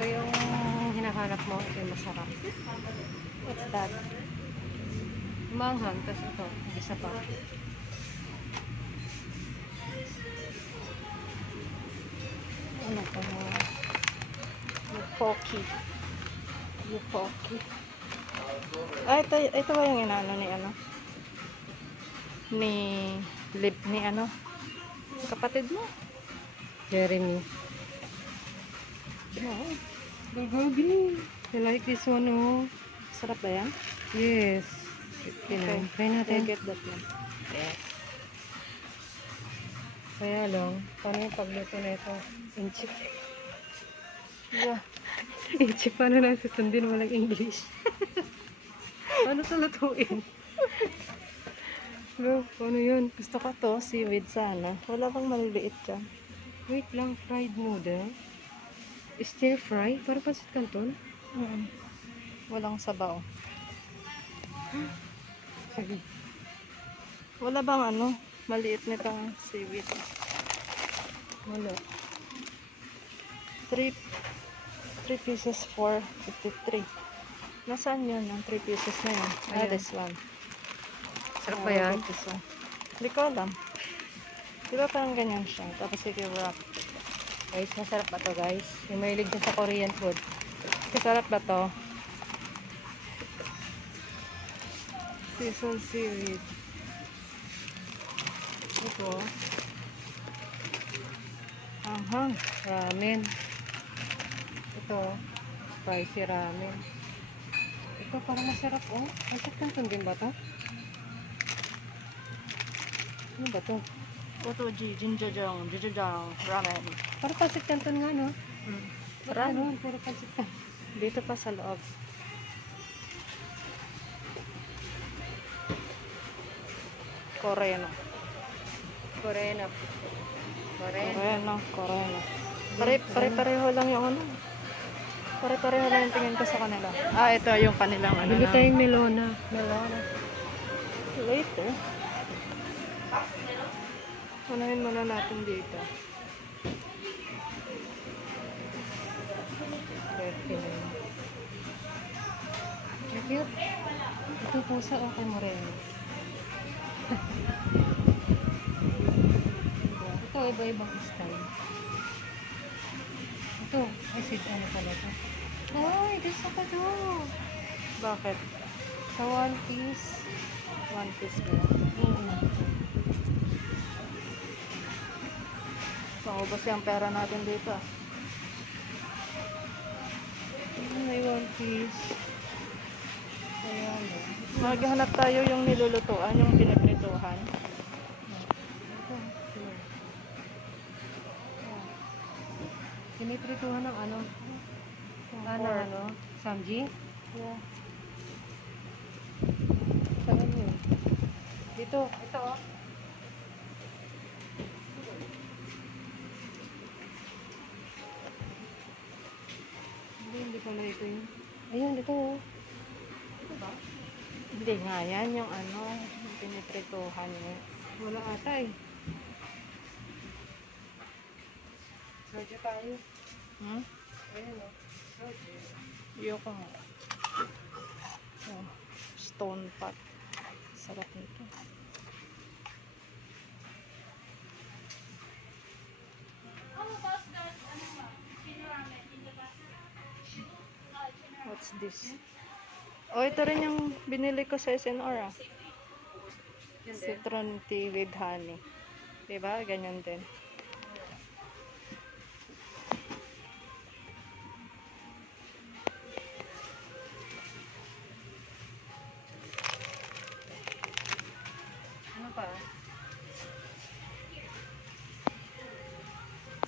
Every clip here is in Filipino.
Ito yung hinahanap mo. Ito yung masarap. What's that? Manghang. Tapos ito. Isa pa. Ano pa mo? Yupoki. Yupoki. Ah, ito ba yung inaano ni ano? Ni Lip ni ano? Kapatid mo? Jeremy. Oh, Bulgogi. You like this one, oh? Sarap ba yan? Yes. Okay. Try natin. Get that one. Yes. Kaya lang, paano yung pagluto na ito? Inchik. Yeah. Inchik, paano na susundin? Walang English. Paano ito lutuin? Bro, paano yun? Gusto ko to, seaweed sana. Wala bang maliliit dyan? Wait lang, fried noodle. Stir fry? Para pasit canton? Walang sabaw. Sige. Wala bang ano? Maliit nitong seaweed. Wala. 3 pieces for 53. Nasaan yun? Ang 3 pieces na yun? Ah, this one. Sarap ba yan? Hindi ko alam. Diba parang ganyan siya? Tapos i-wrap. Guys, masarap ba to guys? Yung mahilig din sa Korean food. Masarap ba to? Seasoned seaweed. Ito. Anghang. Ramen. Ito. Spicy ramen. Ito parang masarap oh. Masarap canton din ba to? Ano ba to? Otoji, jinjajang, ramen. Parang pasit canton nga no? Ramen. Puro pasit canton. Dito pa sa loob. Koreano. Pare-pareho lang yung ano. Pare-pareho lang yung tingin ko sa kanila. Ah, ito yung kanilang ano. Bili tayong melona. Later. Unahin muna natin dito. Cute. Ito pusa o kumoreno. Ito iba-ibang style. Ito, ay seed ano pala ito? Ay, gusto ko to. Bakit? Sa 1 piece. 1 piece ba? Pangubos yung pera natin dito. May 1 piece. Ayan. Maghanap tayo yung nilulutuan, yung piniprituhan. Piniprituhan ng ano? Ano? Samji? Yeah. Saan yun? Dito. Ito oh. Hindi pala ito yun. Ayun, dito oh. Ito ba? Hindi nga yan, yung ano, yung piniprituhan niya. Wala ata eh. Soju tayo. Ayun o. Soju. Iyoko nga. Oh, stone pot. Sarap nito. What's this? Oh, ito rin yung binili ko sa SNR ah. Citron tea with honey. Diba? Ganyan din. Ano pa?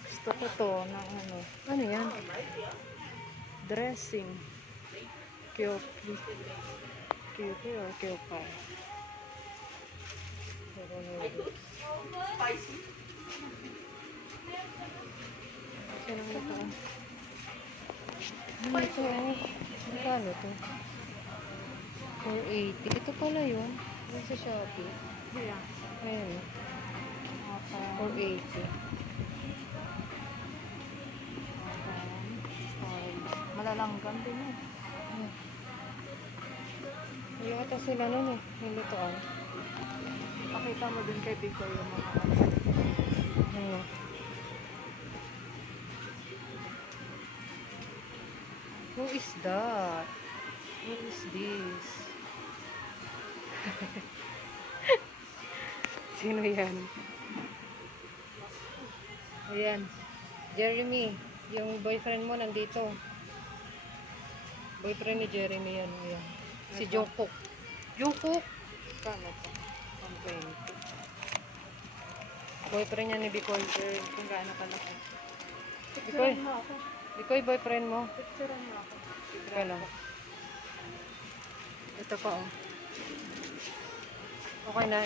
Gusto ko to ng ano. Ano yan? Dressing. Kyoki. Kyoki or Kyokai? Spicy. Saan ang ito? Ano ito? Magkano ito? 480. Ito pala yun. Yung sa Shopee. Ayan. 280. Malalanggan din eh. Yung ata sila nun eh, yung lutoan. Pakita mo din kay Pico yung mga Ano? Who is that? Who is this? Sino yan? Ayan. Jeremy. Yung boyfriend mo nandito. Boyfriend ni Jeremy yan. Ayan. Si Jungkook. Jungkook! kano to? 120. Boyfriend niya ni Bikoy. Kung gaano kalaki. Bikoy. Picturean mo ako. Bikoy, boyfriend mo. Picturean mo ako. Teka lang. Ito pa oh. Okay na.